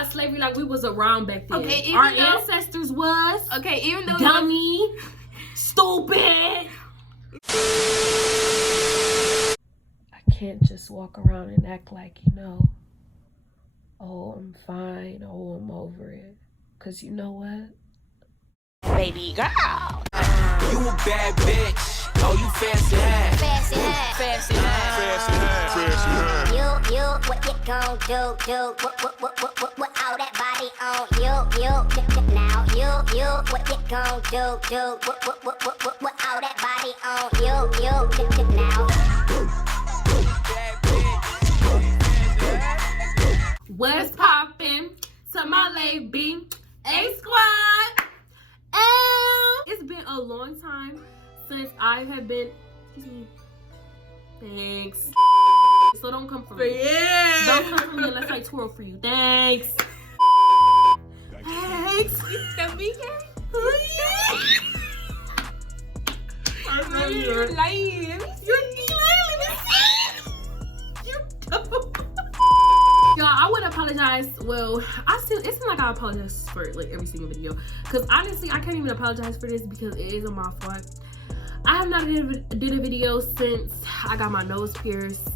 how slavery, like we was around back then. Okay, even our ancestors was. Okay, even though dummy, stupid. I can't just walk around and act like, oh, I'm fine, oh, I'm over it. Cause you know what? Baby girl. You a bad bitch. Oh, you fancy hat. Fancy hat. Fancy hat. Fancy hat. Fancy hat. You, what you gon' do? What all that body on? You, now. You, what you gon' do? What all that body on? You, now. What's poppin'? To my lady A squad. And it's been a long time since I have been. Excuse me. Thanks. So don't come for me. yeah. Don't come for me unless I twirl for you. Thanks. Thanks. The weekend. I know You're lying. Y'all, I would apologize. Well, it seems like I apologize for like every single video. Cause honestly, I can't even apologize for this because it isn't my fault. I have not did a video since I got my nose pierced.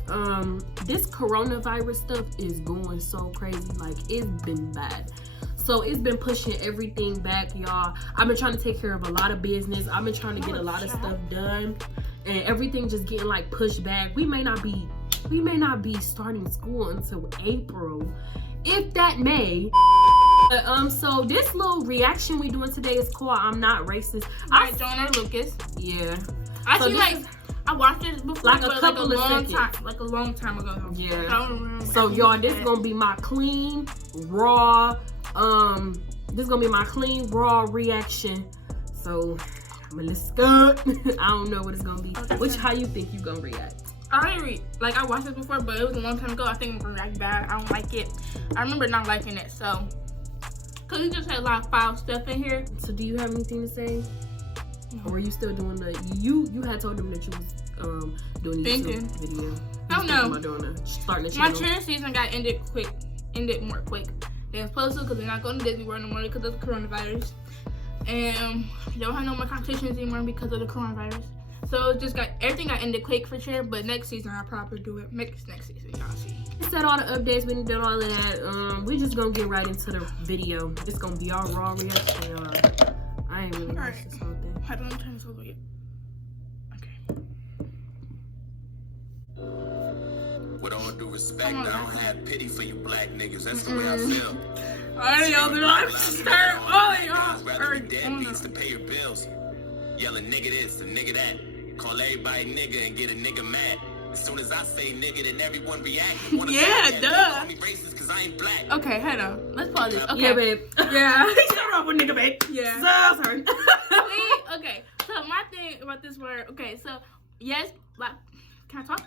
This coronavirus stuff is going so crazy. Like, it's been bad. So it's been pushing everything back, y'all. I've been trying to take care of a lot of business. I've been trying to get a lot of stuff done, and everything just getting like pushed back. We may not be starting school until April, if that may. But, so this little reaction we doing today is called "I'm Not Racist." Joyner Lucas. Yeah. I watched this before, like a couple of seconds. like a long time ago. Yeah. I don't remember. So y'all, this is gonna be my clean, raw. This is gonna be my clean, raw reaction. So let's go. I don't know what it's gonna be. Okay. How you think you gonna react? I watched it before, but it was a long time ago. I think it's really bad. I don't like it. I remember not liking it, so. Cause you just had a lot of foul stuff in here. So do you have anything to say? Or are you still doing you had told them that you was doing the YouTube video. I don't know. Starting the My channel. cheer season got ended more quick. They was supposed to because they're not going to Disney World no more because of the coronavirus. And they don't have no more competitions anymore because of the coronavirus. So it just everything got ended quick for cheer, but next season I'll probably do it. Next season, y'all see. We said all the updates, we did all of that. We just gonna get right into the video. It's gonna be our raw reaction. I ain't really watched this whole thing. I don't turn this over yet. Okay. With all due respect, I don't have pity for you black niggas. That's the way I feel. Alright, y'all, the live start. Oh, y'all. Rather be deadbeats to pay your bills. Yelling nigga this and nigga that. Call everybody nigga and get a nigga mad. As soon as I say nigga, then everyone react. Yeah, duh. Call me racist cause I ain't black. Okay, hold on. Let's pause this. Okay. Yeah, babe. Yeah. Shut up with nigga, babe. Yeah. So sorry. Okay, so my thing about this word, okay, so yes, can I talk?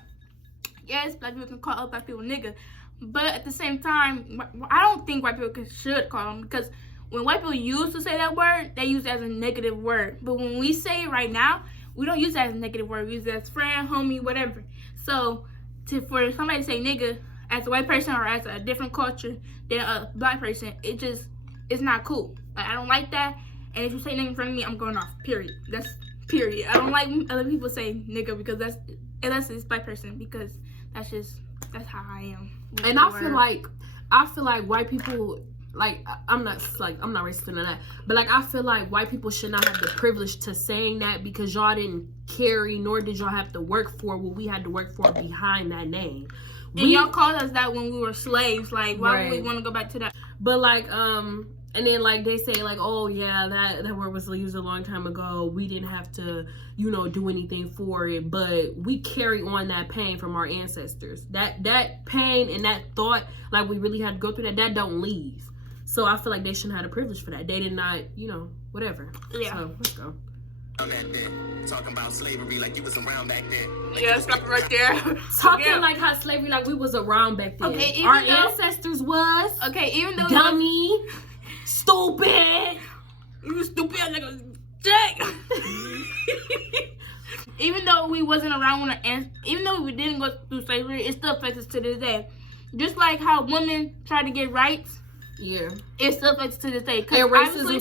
Yes, black people can call other black people nigga, but at the same time, I don't think white people should call them, because when white people used to say that word, they use it as a negative word. But when we say it right now, we don't use it as a negative word. We use it as friend, homie, whatever. So for somebody to say nigga as a white person or as a different culture than a black person, it's not cool. Like, I don't like that. And if you say nigga in front of me, I'm going off. Period. That's period. I don't like other people say nigga because unless it's black person, because that's how I am. And I feel like white people, like, I'm not racist or that, but like I feel like white people should not have the privilege to saying that because y'all didn't carry nor did y'all have to work for what we had to work for behind that name. And y'all called us that when we were slaves. Like, why would we want to go back to that? But like and then like they say like, oh yeah, that word was used a long time ago. We didn't have to, do anything for it, but we carry on that pain from our ancestors. That pain and that thought, like we really had to go through that don't leave. So I feel like they shouldn't have the privilege for that. They did not, whatever. Yeah. So let's go. On that then, talking about slavery like you was around back then. Like Yeah, stop it right there. Talking like how slavery, like we was around back then. Okay, our ancestors was. Okay, even though dummy, stupid. You stupid nigga. Jack. Even though we wasn't around when even though we didn't go through slavery, it still affects us to this day. Just like how women try to get rights Yeah. It still affects to this day. And racism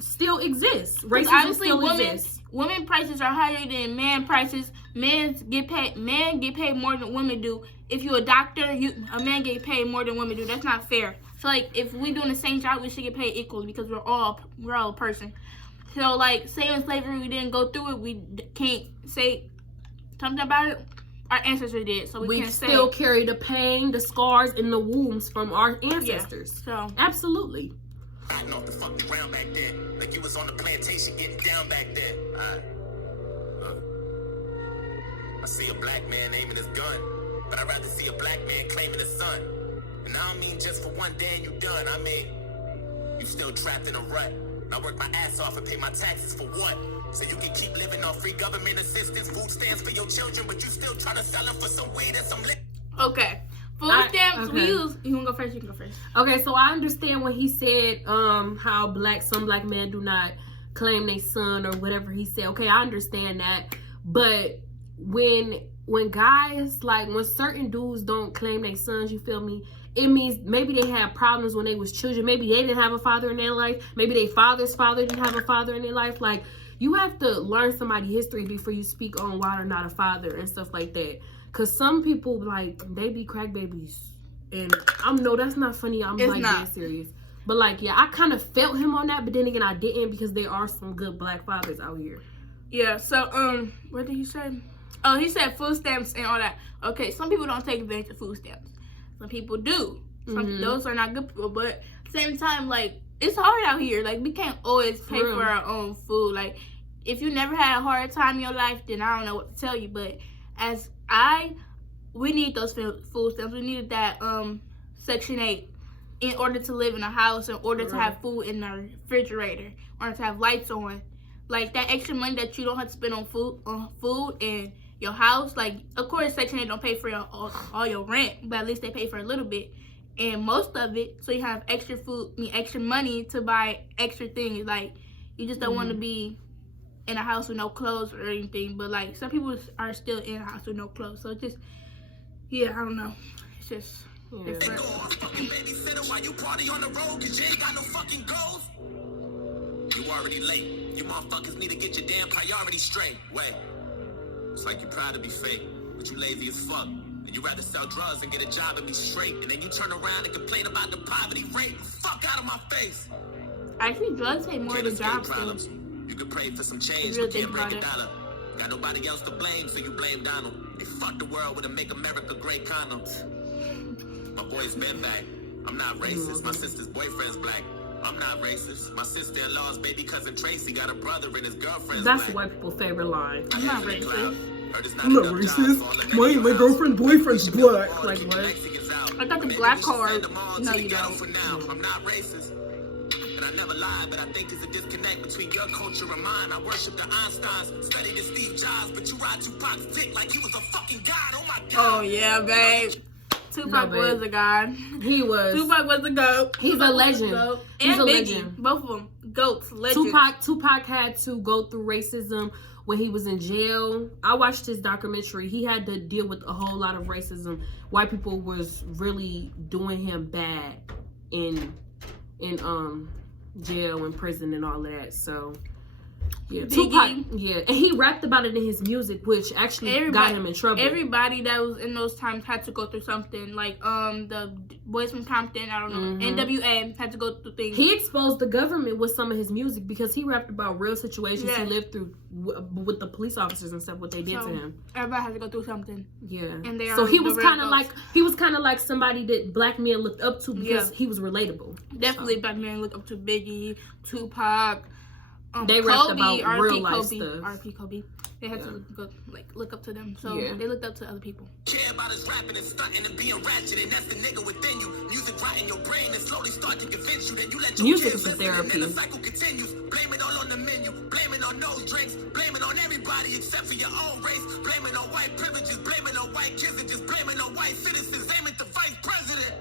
still exists. Racism still exists. Women prices are higher than man prices. Men get paid more than women do. If you're a doctor, a man get paid more than women do. That's not fair. So like, if we doing the same job, we should get paid equally because we're all a person. So like, say in slavery we didn't go through it, we can't say something about it. Our ancestors did, so we can't say. We still carry the pain, the scars, and the wounds from our ancestors. Yeah, so absolutely. I know the fuck the ground back then, like you was on the plantation getting down back then. I see a black man aiming his gun, but I'd rather see a black man claiming his son. And I don't mean just for one day and you done. I mean, you still trapped in a rut. I work my ass off and pay my taxes for what? So you can keep living off free government assistance, food stamps for your children, but you still trying to sell them for some weed and some Okay. Food stamps we use. You want to go first? You can go first. Okay, so I understand when he said how some black men do not claim their son or whatever he said. Okay, I understand that. But when guys, like when certain dudes don't claim their sons, you feel me? It means maybe they had problems when they was children. Maybe they didn't have a father in their life. Maybe their father's father didn't have a father in their life. Like, you have to learn somebody's history before you speak on why they're not a father and stuff like that. Because some people, like, they be crack babies. And no, that's not funny. I'm being serious. But, like, yeah, I kind of felt him on that. But then again, I didn't because there are some good black fathers out here. Yeah, so, what did he say? Oh, he said food stamps and all that. Okay, some people don't take advantage of food stamps. Some people do. Those are not good people. But at the same time, like, it's hard out here. Like, we can't always pay for our own food. Like, if you never had a hard time in your life, then I don't know what to tell you. But we need those food stamps. We needed that Section 8 in order to live in a house, in order to have food in the refrigerator, in order to have lights on. Like, that extra money that you don't have to spend on food and your house. Like, of course, Section 8 don't pay for all your rent, but at least they pay for a little bit. And most of it, so you have extra money to buy extra things. Like, you just don't want to be in a house with no clothes or anything. But, like, some people are still in a house with no clothes. So, it's just, yeah, I don't know. It's just different. Fucking babysitter while you party on the road because you ain't got no fucking goals. You already late. You motherfuckers need to get your damn priorities straight. Wait. It's like you're proud to be fake, but you lazy as fuck. And you rather sell drugs and get a job and be straight. And then you turn around and complain about the poverty rate. Fuck out of my face. Actually, drugs pay more than jobs problems. You could pray for some change, but can't break a dollar. Got nobody else to blame, so you blame Donald. They fucked the world with a Make America Great condom. My boy's been back. I'm not racist. My sister's boyfriend's black. I'm not racist. My sister-in-law's baby cousin Tracy got a brother and his girlfriend's black. That's white people's favorite line. I'm not racist. I'm not racist. My girlfriend's boyfriend's black. Like what? I got the black card. No, you don't. For now, I'm not racist. And I never lied, but I think there's a disconnect between your culture and mine. I worship the Einsteins, studied the Steve Jobs, but you ride Tupac's dick like he was a fucking god. Oh my god. Oh yeah, babe. Tupac was a god. He was. Tupac was a goat. He's a legend. He's a legend. Both of them. Goats. Legends. Tupac had to go through racism when he was in jail. I watched his documentary. He had to deal with a whole lot of racism. White people was really doing him bad in jail and prison and all of that. So yeah, Tupac, yeah, and he rapped about it in his music, which actually got him in trouble. Everybody that was in those times had to go through something. Like the boys from Compton, I don't know, NWA had to go through things. He exposed the government with some of his music because he rapped about real situations he lived through with the police officers and stuff, what they did to him. Everybody had to go through something. Yeah, and so he was kind of like somebody that black men looked up to because he was relatable. Definitely, black men looked up to Biggie, Tupac. They rapped about real life stuff. R.P. Kobe. They had to look up to them. So they looked up to other people. Care about his rapping and stunting and being ratchet, and that's the nigga within you. Music right in your brain and slowly start to convince you. Then you let your music kids is a listen, therapy. and then the cycle continues. Blame it all on the menu. Blame it on those drinks. Blame it on everybody except for your own race. Blame it on white privileges. Blame it on white kids and just blame it on white citizens. Aim at the vice president.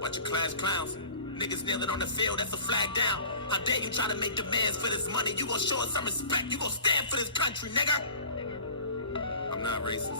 Watch your class clowns. Niggas kneeling on the field, that's a flag down. How dare you try to make demands for this money? You gon' show us some respect. You gon' stand for this country, nigga. I'm not racist.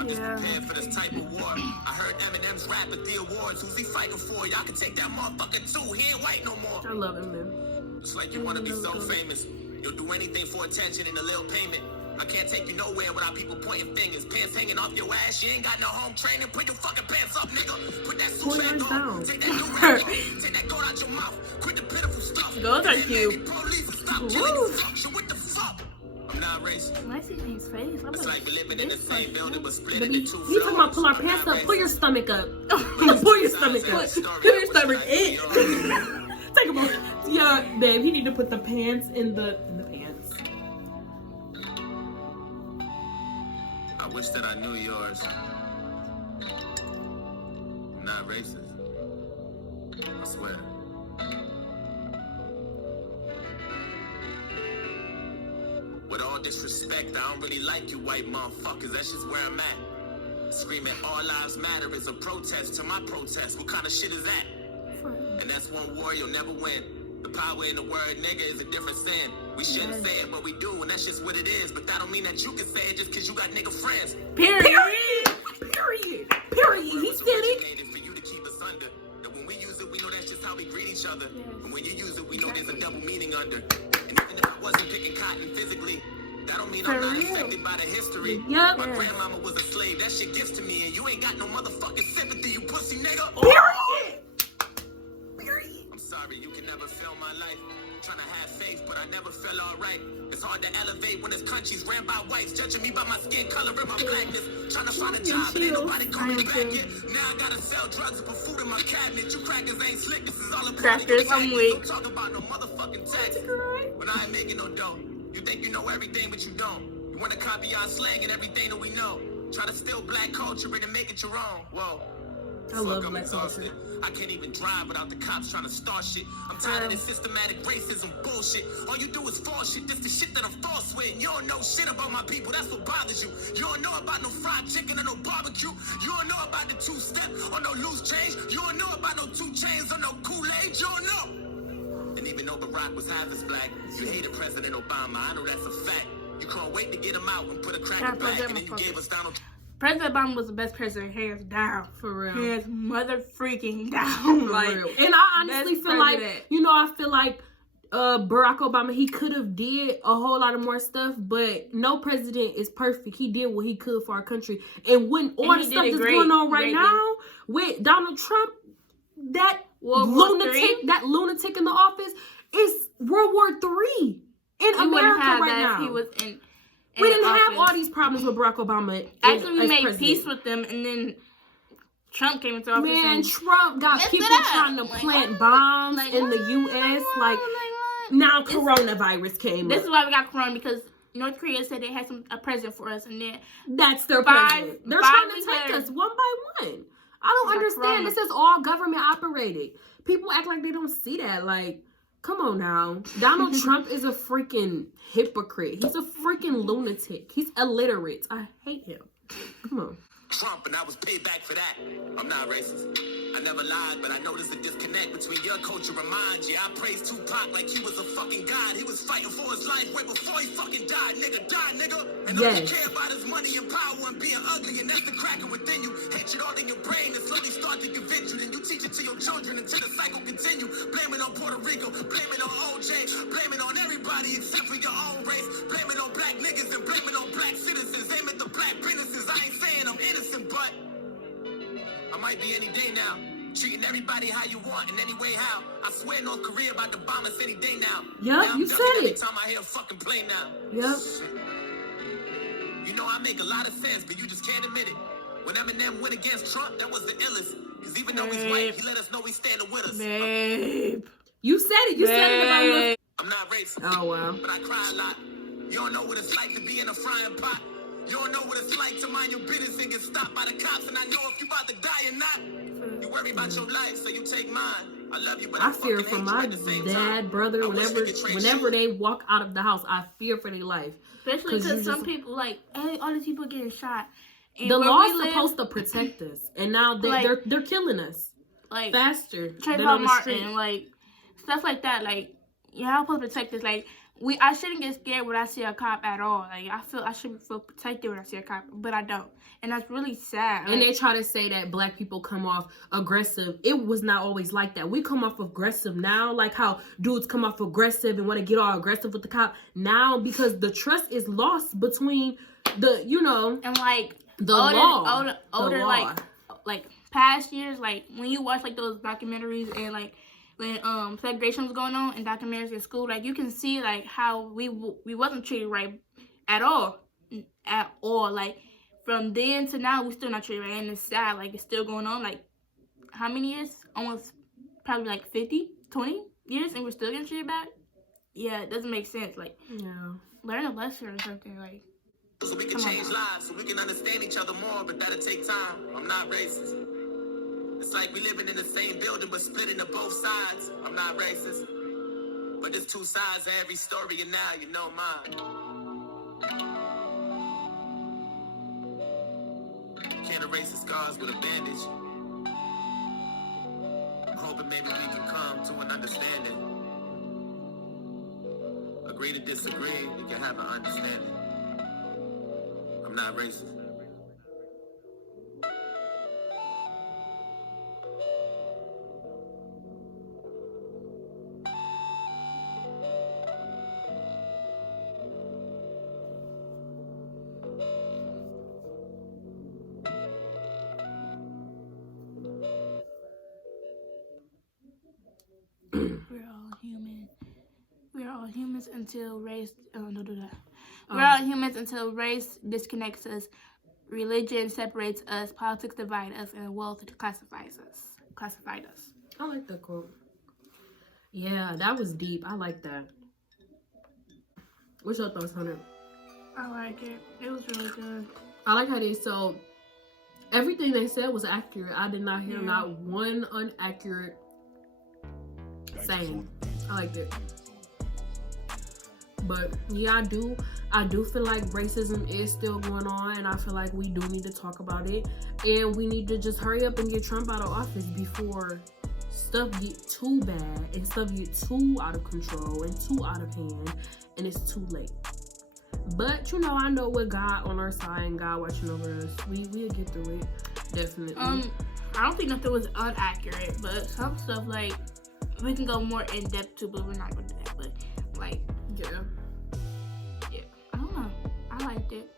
I'm just prepared for this type of war. I heard Eminem's rap at the awards. Who's he fighting for? Y'all can take that motherfucker too. He ain't white no more. I love Eminem. It's like you want to be so famous. You'll do anything for attention and a little payment. I can't take you nowhere without people pointing fingers. Pants hanging off your ass. You ain't got no home training. Put your fucking pants up, nigga. Put that suit back on. Take that new rap off. Take that gold out your mouth. Quit the pitiful stuff. Those are cute. Police and stop killing you. Fuck, what the fuck? I'm not racist. Why is his face? It's like we living in the same building but split into two floors. You talking about pull our pants up? Pull your stomach up. Pull your stomach up. Pull your stomach in. Take a moment. Yeah, babe, he need to put the pants in the pants. I wish that I knew yours. I'm not racist. I swear. With all disrespect, I don't really like you white motherfuckers. That's just where I'm at. Screaming all lives matter is a protest to my protest. What kind of shit is that? And that's one war you'll never win. The power in the word nigga is a different sin. We shouldn't say it, but we do, and that's just what it is. But that don't mean that you can say it just because you got nigga friends. Period. He said it. For you to keep us under. That when we use it, we know that's just how we greet each other. And when you use it, we know there's a double meaning under. And even if I wasn't picking cotton physically, that don't mean I'm not affected by the history. Yep. My grandmama was a slave. That shit gets to me, and you ain't got no motherfucking sympathy, you pussy nigga. Period. I'm sorry, you can never feel my life. Trying to have faith, but I never felt alright. It's hard to elevate when this country's ran by whites, judging me by my skin color and my blackness. Trying to find a job, but ain't nobody calling me back yet. Now I gotta sell drugs and put food in my cabinet. You crackers ain't slick, this is all a Crackers, I'm weak. Don't talk about no motherfucking tax. When I ain't making no dough. You think you know everything, but you don't. You wanna copy our slang and everything that we know. Try to steal black culture and make it your own. Whoa. I love I'm black exhausted. culture. I can't even drive without the cops trying to start shit. I'm tired of this systematic racism bullshit. All you do is false shit. This the shit that I'm false with. And you don't know shit about my people. That's what bothers you. You don't know about no fried chicken or no barbecue. You don't know about the two-step or no loose change. You don't know about no 2 chains or no Kool-Aid. You don't know. And even though Barack was half as black, you hated President Obama. I know that's a fact. You can't wait to get him out and put a cracker back. And then you gave us Donald Trump. President Obama was the best president, hands down. For real. Hands mother freaking down. For like, real. And I honestly feel president. like, you know, I feel like Barack Obama, he could have did a whole lot of more stuff, but no president is perfect. He did what he could for our country. And when all the stuff that's going on right now with Donald Trump, that lunatic in the office is World War III in America right now. He was in we didn't have all these problems with Barack Obama. Actually, we made peace with them, and then Trump came into office. Man, Trump got people trying to plant bombs in the U.S. Now coronavirus came. This is why we got corona, because North Korea said they had a present for us, and then that's their present. They're trying to take us one by one. I don't understand. This is all government operated. People act like they don't see that. Like, come on now. Donald Trump is a freaking hypocrite. He's a freaking lunatic. He's illiterate. I hate him. Come on. Trump, and I was paid back for that. I'm not racist. I never lied, but I know there's a disconnect between your culture and mine. Yeah, I praise Tupac like he was a fucking god. He was fighting for his life way before he fucking died. Nigga, die, nigga. And all you care about is money and power and being ugly, and that's the cracker within you. Hatred all in your brain and slowly start to convince you. Then you teach it to your children until the cycle continue. Blame it on Puerto Rico, blame it on OJ, blame it on everybody except for your own race. Blame it on black niggas and blame it on black citizens. Aim at the black businesses. I ain't saying I'm innocent, but I might be any day now. Treating everybody how you want in any way how. I swear North Korea about to bomb us any day now. Yep, you said it. Every time I hear a fucking plane now. Yep. You know I make a lot of sense, but you just can't admit it. When Eminem went against Trump, that was the illest. Because even though he's white, he let us know he's standing with us. Babe. You said it. You said it about us. I'm not racist. Oh, wow. But I cry a lot. You don't know what it's like to be in a frying pot. You don't know what it's like to mind your business and get stopped by the cops. And I know if you about to die or not. You worry about your life, so you take mine. I love you, but I fear for my dad, brother, whenever they walk out of the house, I fear for their life. Especially because some people, like, hey, all these people getting shot. And the law's supposed to protect us, and now they're killing us. Like faster. Trayvon Martin, like stuff like that. Like, you're not supposed to protect us. Like, I shouldn't get scared when I see a cop at all. Like, I should feel protected when I see a cop, but I don't. And that's really sad. And they try to say that black people come off aggressive. It was not always like that. We come off aggressive now, like how dudes come off aggressive and want to get all aggressive with the cop now, because the trust is lost between the, you know, and like the older law. like past years, like when you watch like those documentaries and like when segregation was going on in documentaries in school, like you can see like how we wasn't treated right at all. Like from then to now, we still not treated right, and it's sad. Like it's still going on. Like how many years? Almost probably like 20 years, and we're still getting treated bad. Yeah, it doesn't make sense. Like, learn a lesson or something. Like, so we can change lives, so we can understand each other more, but that'll take time. I'm not racist. It's like we living in the same building, but split into both sides. I'm not racist. But there's two sides of every story, and now you know mine. Can't erase the scars with a bandage. I'm hoping maybe we can come to an understanding. Agree to disagree, we can have an understanding. I'm not racist. We're all humans until race. Don't do that. We're all humans until race disconnects us, religion separates us, politics divide us, and wealth classified us. I like that quote. Yeah, that was deep. I like that. What's your thoughts on it? I like it. It was really good. I like how so everything they said was accurate. I did not hear not one inaccurate saying. I liked it. But yeah, I do feel like racism is still going on, and I feel like we do need to talk about it, and we need to just hurry up and get Trump out of office before stuff get too bad and stuff get too out of control and too out of hand, and it's too late. But you know, I know with God on our side and God watching over us, we'll get through it. Definitely. I don't think nothing was inaccurate, but some stuff like we can go more in depth to, but we're not gonna do that. But like, yeah, I don't know. I liked it,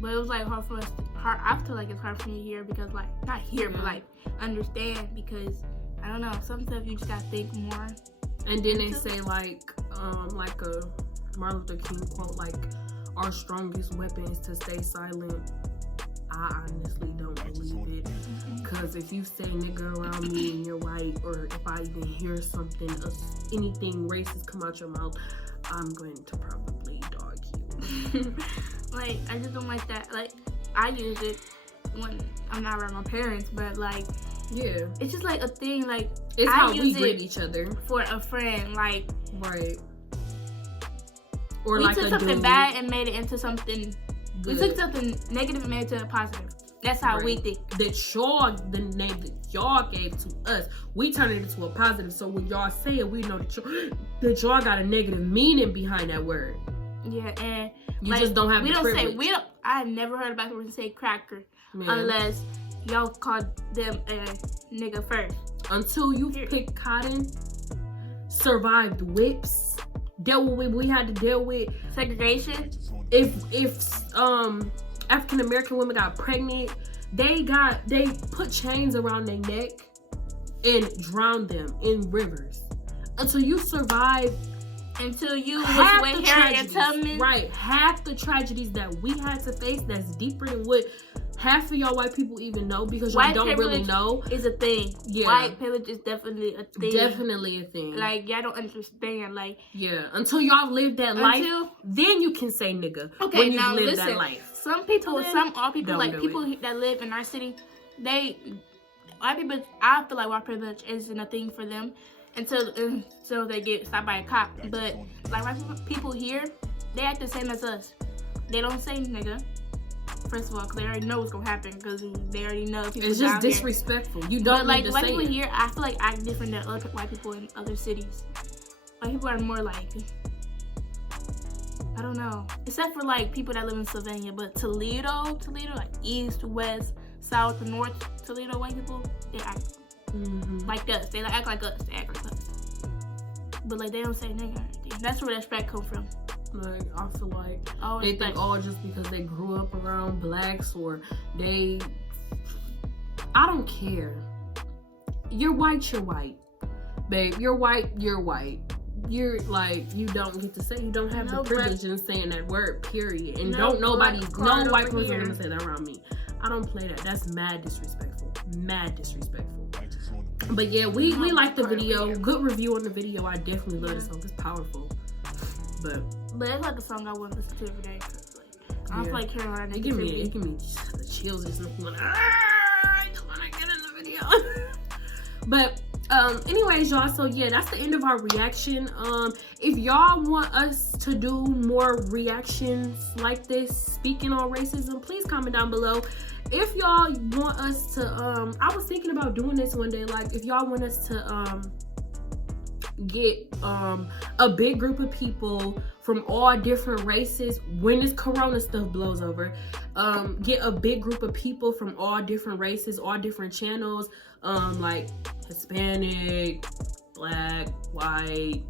but it was like hard for us. I feel like it's hard for me to hear because like not hear, but like understand, because I don't know. Some stuff you just gotta think more. And then they say like a Martin Luther King quote, like, our strongest weapon is to stay silent. I honestly don't believe it, because if you say nigga around me and you're white, or if I even hear something, anything racist come out your mouth, I'm going to probably dog you. Like, I just don't like that. Like, I use it when I'm not around my parents, but like, yeah, it's just like a thing. Like, it's how we greet each other for a friend, like, right. Or we like took something bad and made it into something good. We took something negative and made it to a positive. That's how we think. The name that y'all gave to us, we turn it into a positive. So when y'all say it, we know that y'all got a negative meaning behind that word. Yeah, and you just don't have the privilege. I never heard a black person say cracker unless y'all called them a nigga first. Until you picked cotton, survived whips, dealt with what we had to deal with, segregation. If African American women got pregnant, they put chains around their neck and drowned them in rivers. Until you survive, until you was with Harriet Tubman. Right, half the tragedies that we had to face that's deeper than what half of y'all white people even know, because y'all don't really know. Is a thing. Yeah. White privilege is definitely a thing. Definitely a thing. Like, y'all don't understand. Like, yeah, until y'all live that life, then you can say nigga. Okay, when you now live listen. That life. Some people, all people, like people that live in our city, white people. I feel like white privilege isn't a thing for them until they get stopped by a cop. But like white people here, they act the same as us. They don't say nigga. First of all, because they already know what's gonna happen, because they already know people. It's just disrespectful. You don't like need to white say people it. Here, I feel like act different than other white people in other cities. White people are more like I don't know. Except for like people that live in Sylvania, but Toledo, like east, west, south, north, Toledo white people, they act like us. They act like us. They act like us. But like they don't say nigga or anything. That's where that respect come from. Like I feel like they respect. think all just because they grew up around blacks or they. I don't care. You're white, babe. You're white. You're like, you don't get to say, you don't have the privilege in saying that word, period. And no white person gonna say that around me. I don't play that. That's mad disrespectful. But yeah, we like the video. Good review on the video. I definitely love the song. It's powerful. But it's like a song I want to listen to every day. Cause like, I don't like hearing all that it negativity. give me the chills and stuff. I just want to get in the video. But anyways, y'all, so yeah, that's the end of our reaction. If y'all want us to do more reactions like this, speaking on racism, please comment down below. If y'all want us to I was thinking about doing this one day, like if y'all want us to get a big group of people from all different races when this corona stuff blows over, get a big group of people from all different races, all different channels, like Hispanic, black, white,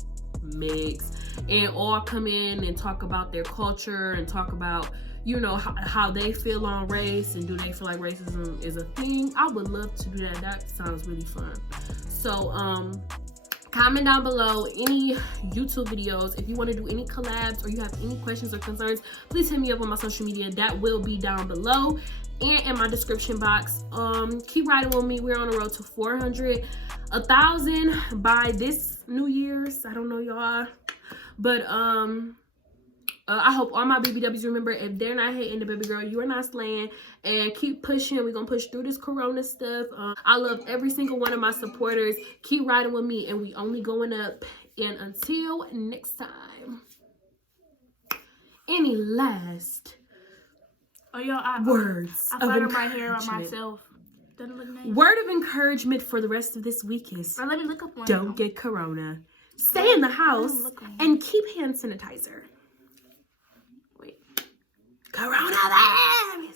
mixed, and all come in and talk about their culture and talk about, you know, how they feel on race and do they feel like racism is a thing. I would love to do that. That sounds really fun. So comment down below any YouTube videos. If you want to do any collabs or you have any questions or concerns, please hit me up on my social media. That will be down below and in my description box. Keep riding with me. We're on the road to 400, 1,000 by this New Year's. I don't know, y'all, but I hope all my BBWs remember, if they're not hating the baby girl, you are not slaying, and keep pushing. We're gonna push through this corona stuff. I love every single one of my supporters. Keep riding with me, and we only going up. And until next time, any last words I of flattered my hair on encouragement? myself. Doesn't it look nice? Word of encouragement for the rest of this week is, Or let me look up one. don't get corona. Stay in the house and keep hand sanitizer. Wait. Coronavirus!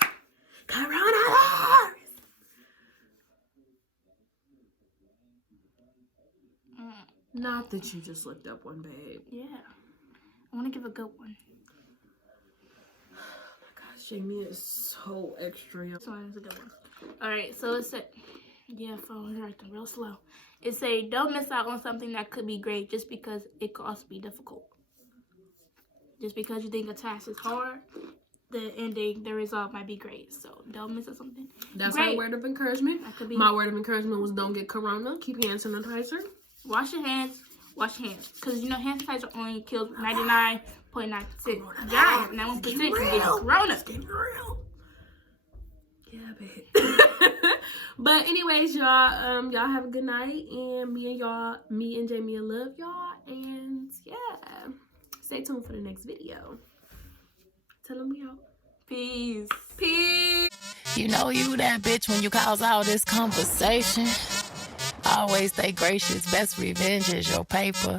Not that you just looked up one, babe. Yeah. I want to give a good one. Oh my gosh, Jamie is so extra. So it's a good one. Alright, so it said, yeah, phone acting real slow. It say, don't miss out on something that could be great just because it could also be difficult. Just because you think a task is hard, the ending, the result might be great. So don't miss out something. That's great. our word of encouragement. That could be. My word of encouragement was don't get corona. Keep hand sanitizer. Wash your hands. Because, you know, hand sanitizer only kills 99.9%. Yeah, 91% can get corona. It's getting real. Yeah, babe. But anyways, y'all, y'all have a good night. And me and Jamie love y'all. And yeah, stay tuned for the next video. Tell them we out. Peace. You know you that bitch when you cause all this conversation. Always stay gracious. Best revenge is your paper.